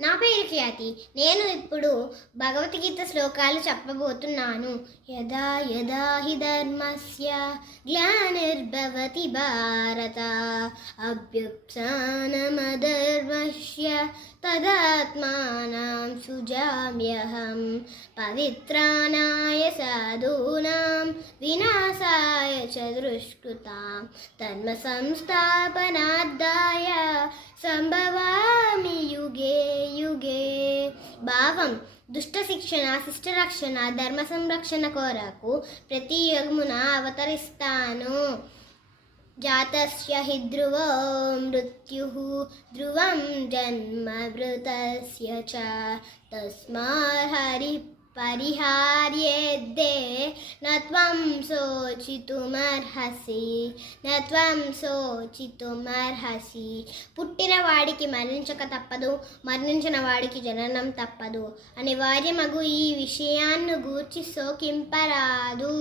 నా పేరు ఖ్యాతి. నేను ఇప్పుడు భగవద్గీత శ్లోకాలు చెప్పబోతున్నాను. యదా యదా హి ధర్మస్య గ్లానిర్భవతి భారత అభ్యుత్థానమధర్మస్య తదాత్మానం సృజామ్యహం పవిత్రాణాయ సాధూనాం వినాశాయ చ దుష్కృతాం ధర్మ సంస్థాపనార్థాయ సంభవామి యుగే యుగే. భావం: దుష్ట శిక్షణ, శిష్ట రక్షణ, ధర్మ సంరక్షణ కొరకు ప్రతి యుగమున అవతరిస్తాను. జాతస్య హి ధ్రువో మృత్యుః ధ్రువం జన్మ మృతస్య చ తస్మాత్ హరి పరిహార్యేద్దే నత్వం శోచితుమర్హసి. పుట్టిన వాడికి మరణించక తప్పదు, మరణించిన వాడికి జననం తప్పదు. అనివార్యమగు ఈ విషయాన్ని గూర్చి శోకింపరాదు.